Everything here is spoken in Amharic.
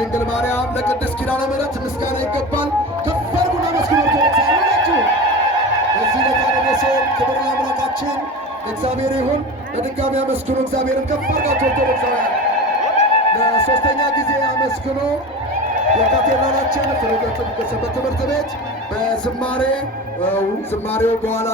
ድንግል ማርያም ለቅድስት ኪዳነ ምሕረት ምስጋና ይገባል። ከፍ አድርጉና መስግኑ። ተወሳላችሁ በዚህ ለታደረሰው ክብር ለአምላካችን እግዚአብሔር ይሁን። በድጋሚ አመስግኑ እግዚአብሔርን ከፍ አድርጋችሁ ኦርቶዶክሳውያን ለሶስተኛ ጊዜ አመስግኑ። የካቴድራላችን ፍኖተ ጽድቅ ሰንበት ትምህርት ቤት በዝማሬው በኋላ